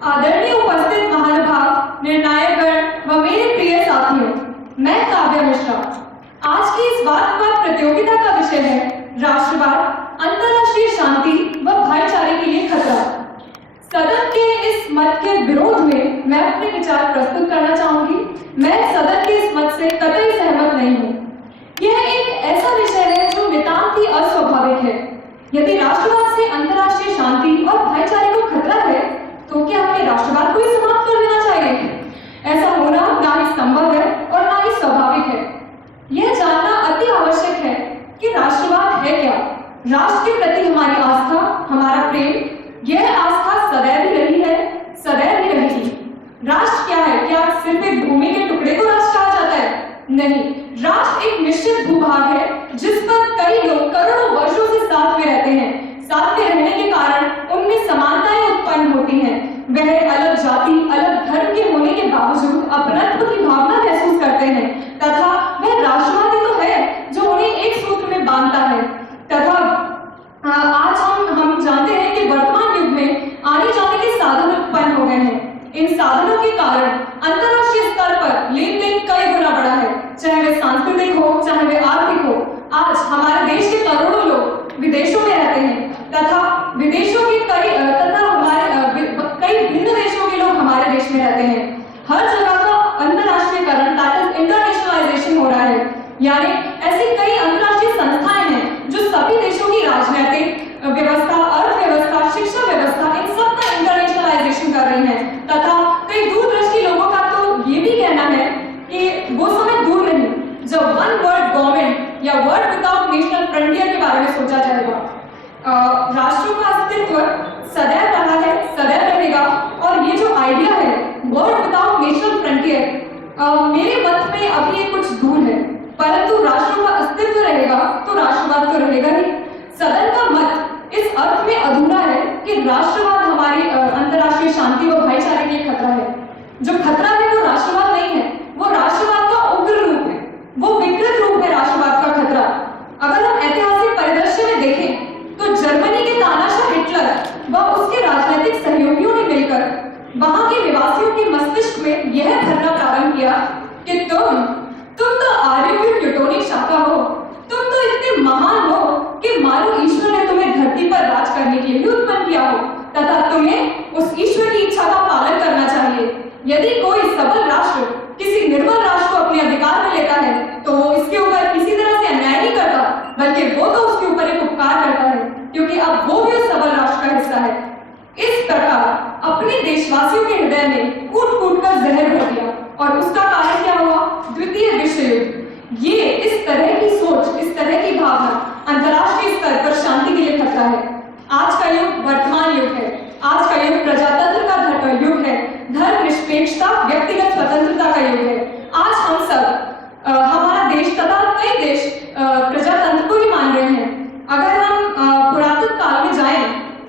आदरणीय उपस्थित महानुभाव, निर्णायकगण व मेरे प्रिय साथियों, मैं काव्या मिश्रा। आज की इस वाद विवाद प्रतियोगिता का विषय है राष्ट्रवाद, अंतर्राष्ट्रीय शांति व भाईचारे के लिए खतरा। सदन के इस मत के विरोध में मैं अपने विचार प्रस्तुत करना चाहूंगी। मैं सदन के इस मत से कतई सहमत नहीं हूँ। यह एक ऐसा विषय है जो नितांत ही अस्वाभाविक है। यदि राष्ट्रवाद से अंतर्राष्ट्रीय शांति और भाईचारे को खतरा है, तो क्या हमें राष्ट्रवाद को ही समाप्त कर देना चाहिए? ऐसा होना ना ही संभव है और ना ही स्वाभाविक है। यह जानना अति आवश्यक है कि राष्ट्रवाद है क्या। राष्ट्र के प्रति हमारी आस्था, हमारा प्रेम, यह आस्था सदैव ही रही है, सदैव ही रहेगी। राष्ट्र क्या है? क्या सिर्फ एक भूमि के टुकड़े को राष्ट्र कहा जाता है? नहीं, राष्ट्र एक निश्चित भूभाग है जिस पर कई लोग करोड़ों वर्षों से साथ में रहते हैं। साथ में रहने के कारण उनमें समानताएं उत्पन्न होती हैं। वह अलग जाति, अलग धर्म के होने के बावजूद अपनत्व की भावना महसूस करते हैं तथा वह राष्ट्रवादी तो है जो उन्हें एक सूत्र में बांधता है। तथा आज हम जानते हैं कि वर्तमान युग में आने जाने के साधन उत्पन्न हो गए हैं। इन साधनों के कारण अंतर्राष्ट्रीय स्तर पर लेन देन कई गुना बढ़ा है, चाहे वे सांस्कृतिक हो, चाहे वे आर्थिक हो। आज हमारे देश के करोड़ों लोग विदेशों में रहते हैं तथा विदेशों के कई भिन्न देशों के लोग हमारे देश में रहते हैं। हर जगह का अंतर्राष्ट्रीयकरण, दैट इज इंटरनेशनलाइजेशन हो रहा है। यानी ऐसी कई अंतर्राष्ट्रीय संस्थाएं हैं जो सभी देशों की राजनीतिक व्यवस्था, अर्थव्यवस्था, शिक्षा व्यवस्था, इन सब का इंटरनेशनलाइजेशन कर रही है। तथा कई दूरदृष्टि लोगों का तो ये भी कहना है कि वो समय दूर नहीं जब वन वर्ल्ड गवर्नमेंट या वर्ल्ड विदाउट नेशनल फ्रंटियर के बारे में सोचा जाएगा। राष्ट्रों का अस्तित्व सदैव रहा है, सदैव रहेगा। और ये जो आइडिया है वर्ल्ड विदाउट नेशनल फ्रंटियर, मेरे मत में अभी ये कुछ दूर है, परंतु राष्ट्रों का अस्तित्व रहेगा तो राष्ट्रवाद तो रहेगा ही। सदन का मत इस अर्थ में अधूरा है कि राष्ट्रवाद हमारी अंतर्राष्ट्रीय शांति व भाईचारे के लिए खतरा है। जो खतरा है वो राष्ट्रवाद नहीं है, वो राष्ट्रवाद का उग्र रूप है, वो विकृत रूप है राष्ट्रवाद का खतरा। अगर हम ऐतिहासिक परिदृश्य में देखें तो जर्मनी के तानाशाह हिटलर व उसके राजनीतिक सहयोगियों ने मिलकर वहां के निवासियों के मस्तिष्क में यह भरना प्रारंभ किया कि तुम तो आर्यों की प्लूटोनिक शाखा हो, तुम तो इतने महान हो कि मानो ईश्वर ने तुम्हें धरती पर राज करने के लिए उत्पन्न किया हो तथा तुम्हें उस ईश्वर की इच्छा का पालन करना चाहिए। यदि कोई सबल राष्ट्र किसी निर्बल राष्ट्र को अपने अधिकार में लेता है तो वो इसके ऊपर किसी तरह से अन्याय नहीं करता, बल्कि वो तो उसके ऊपर एक उपकार करता है, क्योंकि अब वो भी उस सबल राष्ट्र का हिस्सा है। इस प्रकार अपने देशवासियों के हृदय में कूट कूट कर जहर भर दिया और उसका कारण क्या हुआ? द्वितीय विश्व युद्ध। ये इस तरह की सोच, इस तरह की भावना अंतर्राष्ट्रीय स्तर पर शांति के लिए खतरा है। आज का युग वर्तमान युग है। आज का युग प्रजातंत्र का युग है, धर्म निरपेक्षता, व्यक्तिगत स्वतंत्रता का युग है। आज हम सब हमारा देश तथा कई देश प्रजातंत्र को ही मान रहे हैं। अगर हम पुरातन काल में जाएं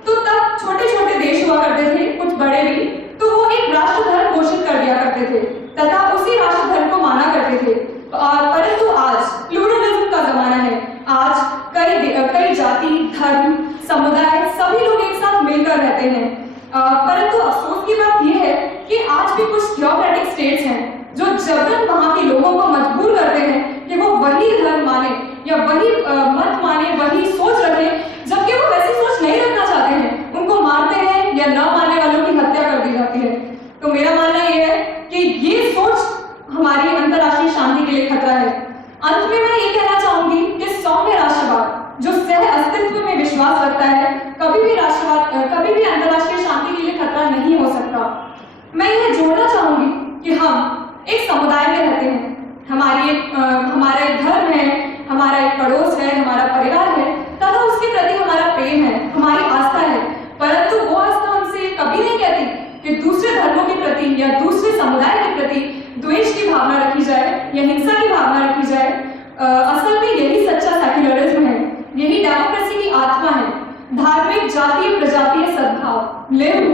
तो तब छोटे छोटे देश हुआ करते थे, कुछ बड़े भी, तो वो एक राष्ट्र धर्म घोषित कर दिया करते थे तथा उसी राष्ट्र धर्म को माना करते थे। परंतु आज प्लूरलिज्म का जमाना है। आज कई जाति, धर्म, समुदाय, सभी लोग एक साथ मिलकर रहते हैं। परंतु अफसोस की बात यह है कि आज भी कुछ थियोक्रेटिक स्टेट्स हैं जो जबरन वहां के लोगों को मजबूर करते हैं कि वो वही धर्म माने या वही मत माने, वही सोच रखे, जबकि वो वैसी सोच नहीं रखना चाहते हैं। उनको मारते हैं या न मानने वालों की हत्या कर दी जाती है। तो मेरा मानना यह है कि ये सोच हमारी अंतर्राष्ट्रीय शांति के लिए खतरा है। अंत में मैं ये कहना चाहूंगी कि सौम्य राष्ट्रवाद जो सह अस्तित्व में विश्वास रखता है, कभी भी अंतर्राष्ट्रीय शांति के लिए खतरा नहीं हो सकता। मैं यह जोड़ना चाहूंगी कि हम एक समुदाय में रहते हैं, हमारा एक धर्म है, हमारा एक पड़ोस है, हमारा परिवार है तथा उसके प्रति हमारा प्रेम है, हमारी आस्था है। परंतु वो आस्था हमसे कभी नहीं कहती कि दूसरे धर्मों के प्रति या दूसरे समुदाय के प्रति द्वेष की भावना रखी जाए या हिंसा की भावना रखी जाए। असल में यही सच्चा सेक्युलरिज्म है, यही डेमोक्रेसी की आत्मा है। धार्मिक, जातीय, प्रजातीय सद्भाव, लिव